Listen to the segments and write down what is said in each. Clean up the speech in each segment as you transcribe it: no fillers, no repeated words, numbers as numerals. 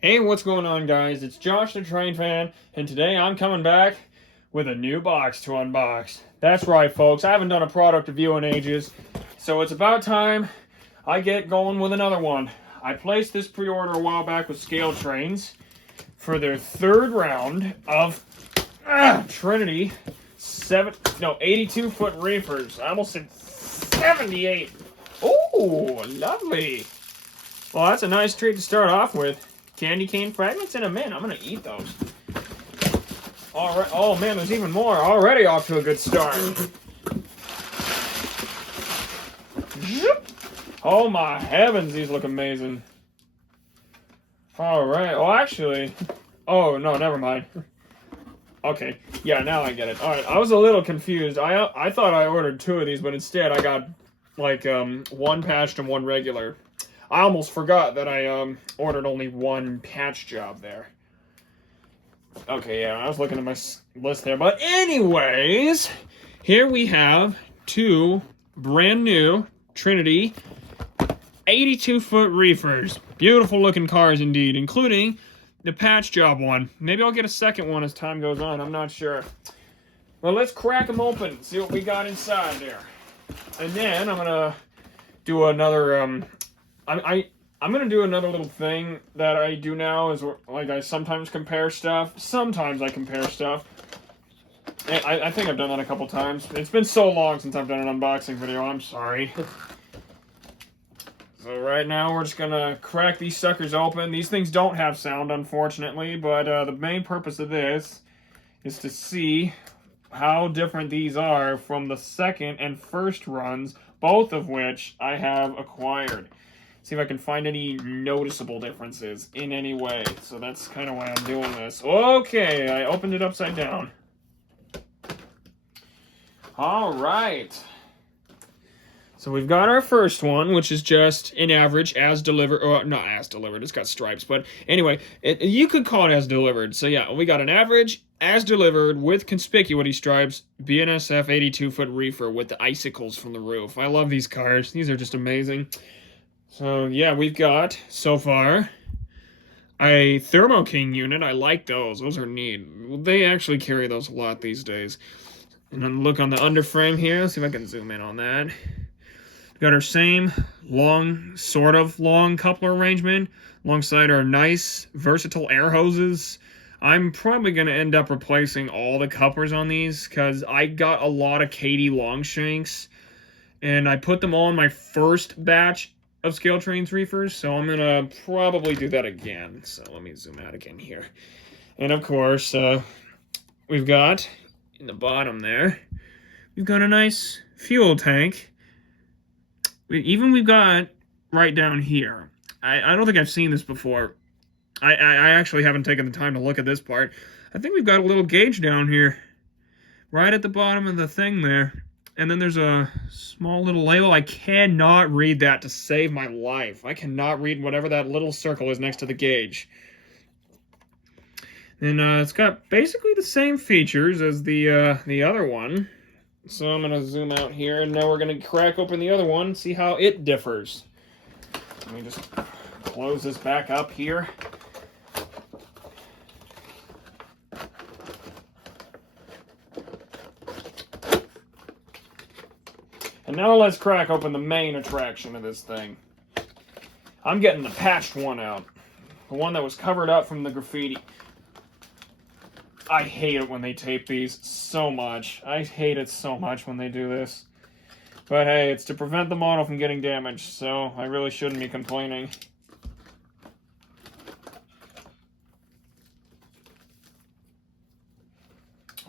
Hey, what's going on, guys? It's Josh the Train Fan, and today I'm coming back with a new box to unbox. That's right, folks. I haven't done a product review in ages, so it's about time I get going with another one. I placed this pre-order a while back with ScaleTrains for their third round of Trinity 82-foot reefers. I almost said 78. Oh, lovely. Well, that's a nice treat to start off with. Candy cane fragments and a mint. I'm gonna eat those. All right. Oh man, there's even more. Already off to a good start. Oh my heavens, these look amazing. All right. Oh, actually. Oh no, never mind. Okay. Yeah, now I get it. All right. I was a little confused. I thought I ordered two of these, but instead I got like one patched and one regular. I almost forgot that I ordered only one patch job there. Okay, yeah, I was looking at my list there. But anyways, here we have two brand new Trinity 82-foot reefers. Beautiful looking cars indeed, including the patch job one. Maybe I'll get a second one as time goes on. I'm not sure. Well, let's crack them open, see what we got inside there. And then I'm going to do another... I'm gonna do another little thing that I do now is like I sometimes compare stuff. Sometimes I compare stuff. I think I've done that a couple times. It's been so long since I've done an unboxing video. I'm sorry. So right now we're just gonna crack these suckers open. These things don't have sound, unfortunately, but the main purpose of this is to see how different these are from the second and first runs, both of which I have acquired. See if I can find any noticeable differences in any way. So that's kind of why I'm doing this. Okay, I opened it upside down. All right. So we've got our first one, which is just an average as delivered, or not as delivered, it's got stripes, but anyway, you could call it as delivered. So yeah, we got an average as delivered with conspicuity stripes, BNSF 82-foot reefer with the icicles from the roof. I love these cars. These are just amazing. So yeah, we've got, so far, a Thermo King unit. I like those. Those are neat. They actually carry those a lot these days. And then look on the underframe here. Let's see if I can zoom in on that. We've got our same sort of long coupler arrangement alongside our nice, versatile air hoses. I'm probably going to end up replacing all the couplers on these because I got a lot of Katy Longshanks. And I put them all in my first batch of ScaleTrains reefers, so I'm gonna probably do that again. So let me zoom out again here. And of course, we've got in the bottom there, we've got a nice fuel tank. We've got right down here. I don't think I've seen this before. I actually haven't taken the time to look at this part. I think we've got a little gauge down here, right at the bottom of the thing there. And then there's a small little label. I cannot read that to save my life. I cannot read whatever that little circle is next to the gauge. And it's got basically the same features as the other one. So I'm going to zoom out here, and now we're going to crack open the other one and see how it differs. Let me just close this back up here. And now let's crack open the main attraction of this thing. I'm getting the patched one out. The one that was covered up from the graffiti. I hate it when they tape these so much. I hate it so much when they do this. But hey, it's to prevent the model from getting damaged, so I really shouldn't be complaining.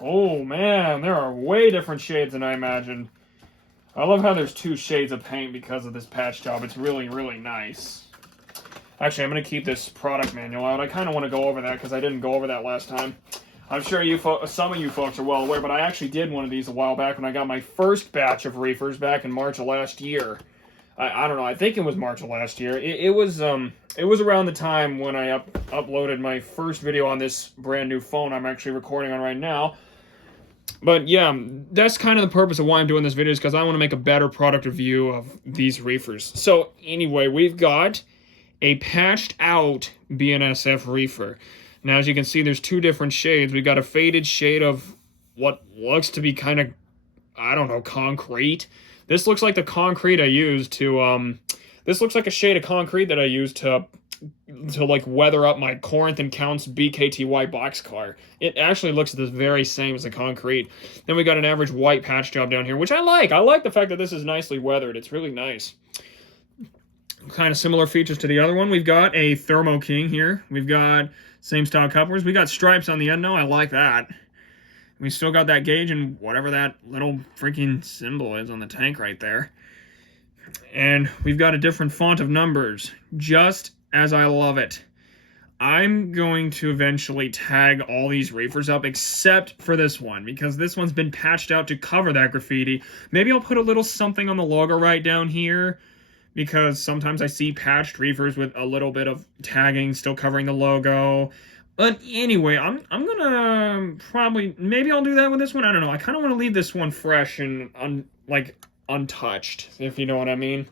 Oh man, there are way different shades than I imagined. I love how there's two shades of paint because of this patch job. It's really, really nice. Actually, I'm going to keep this product manual out. I kind of want to go over that because I didn't go over that last time. I'm sure some of you folks are well aware, but I actually did one of these a while back when I got my first batch of reefers back in March of last year. I don't know. I think it was March of last year. It was around the time when I uploaded my first video on this brand new phone I'm actually recording on right now. But yeah, that's kind of the purpose of why I'm doing this video, is because I want to make a better product review of these reefers. So anyway, we've got a patched out BNSF Reefer. Now, as you can see, there's two different shades. We've got a faded shade of what looks to be kind of, I don't know, concrete. This looks like the concrete I used to, this looks like a shade of concrete that I used to like weather up my Corinth and Counts BKTY boxcar. It actually looks the very same as the concrete. Then we got an average white patch job down here, which I like. I like the fact that this is nicely weathered. It's really nice. Kind of similar features to the other one. We've got a Thermo King here. We've got same style couplers. We got stripes on the end now. I like that. We still got that gauge and whatever that little freaking symbol is on the tank right there. And we've got a different font of numbers, just as I love it. I'm going to eventually tag all these Reefers up except for this one, because this one's been patched out to cover that graffiti. Maybe I'll put a little something on the logo right down here, because sometimes I see patched Reefers with a little bit of tagging still covering the logo. But anyway, I'm gonna probably, maybe I'll do that with this one. I don't know. I kind of want to leave this one fresh and untouched, if you know what I mean.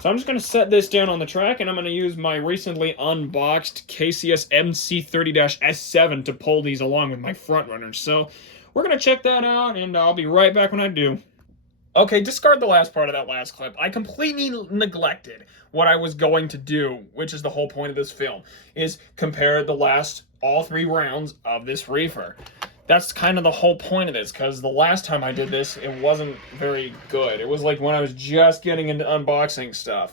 So I'm just going to set this down on the track, and I'm going to use my recently unboxed KCS MC30-S7 to pull these along with my front runners. So we're going to check that out, and I'll be right back when I do. Okay, discard the last part of that last clip. I completely neglected what I was going to do, which is the whole point of this film, is compare all three rounds of this Reefer. That's kind of the whole point of this, because the last time I did this, it wasn't very good. It was like when I was just getting into unboxing stuff.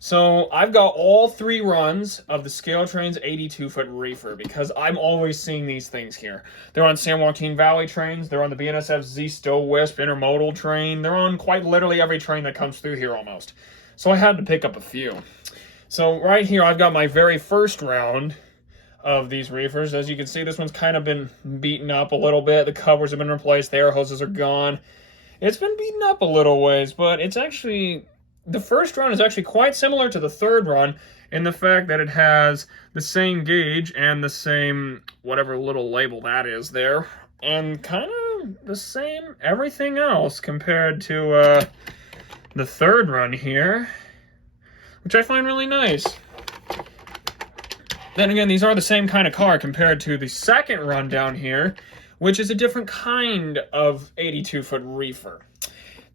So I've got all three runs of the ScaleTrains 82-foot Reefer, because I'm always seeing these things here. They're on San Joaquin Valley trains. They're on the BNSF Z-Stow-Wisp intermodal train. They're on quite literally every train that comes through here almost. So I had to pick up a few. So right here, I've got my very first round of these Reefers. As you can see, this one's kind of been beaten up a little bit. The covers have been replaced. The air hoses are gone. It's been beaten up a little ways, but it's actually, the first run is actually quite similar to the third run in the fact that it has the same gauge and the same whatever little label that is there, and kind of the same everything else compared to the third run here, which I find really nice. Then again, these are the same kind of car compared to the second run down here, which is a different kind of 82-foot Reefer.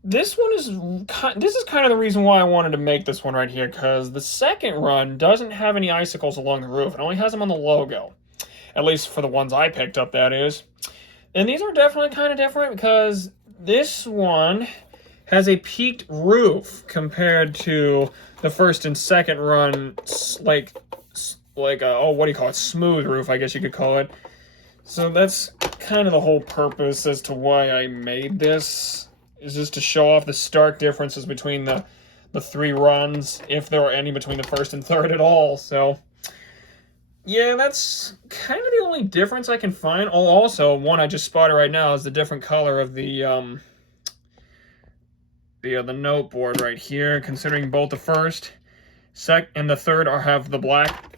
This is kind of the reason why I wanted to make this one right here, because the second run doesn't have any icicles along the roof. It only has them on the logo, at least for the ones I picked up, that is. And these are definitely kind of different, because this one has a peaked roof compared to the first and second run, like a, what do you call it, smooth roof, I guess you could call it. So that's kind of the whole purpose as to why I made this, is just to show off the stark differences between the three runs, if there are any between the first and third at all. So yeah, that's kind of the only difference I can find. Oh, also, one I just spotted right now is the different color of the note board right here, considering both the first and the third have the black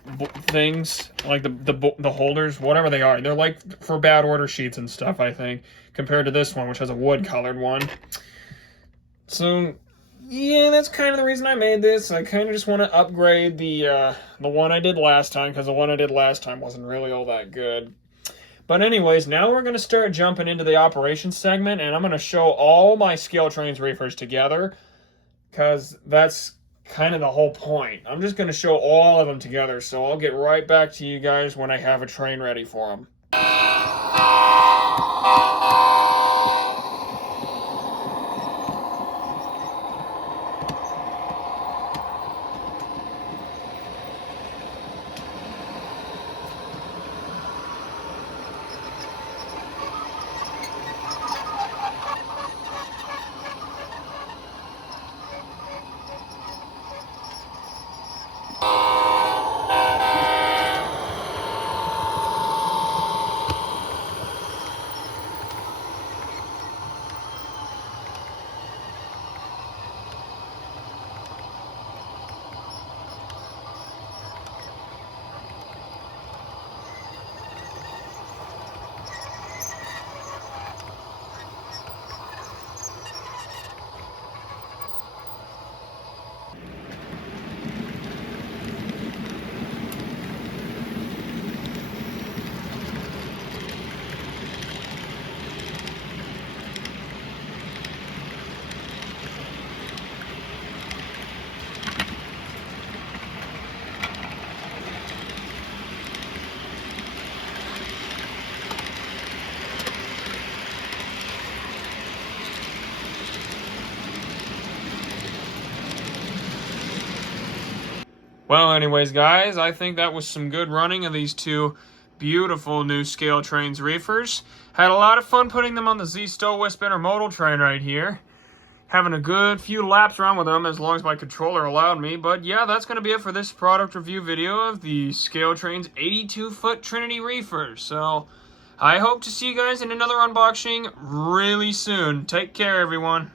things, like the holders, whatever they are. They're like for bad order sheets and stuff, I think, compared to this one, which has a wood colored one. So yeah, that's kind of the reason I made this. I kind of just want to upgrade the one I did last time, because the one I did last time wasn't really all that good. But anyways, now we're going to start jumping into the operations segment, and I'm going to show all my ScaleTrains Reefers together, because that's kind of the whole point. I'm just going to show all of them together, so I'll get right back to you guys when I have a train ready for them. Well, anyways, guys, I think that was some good running of these two beautiful new ScaleTrains reefers. Had a lot of fun putting them on the Z Stowaway Spinner modal train right here. Having a good few laps around with them as long as my controller allowed me. But yeah, that's going to be it for this product review video of the ScaleTrains 82-foot Trinity Reefer. So I hope to see you guys in another unboxing really soon. Take care, everyone.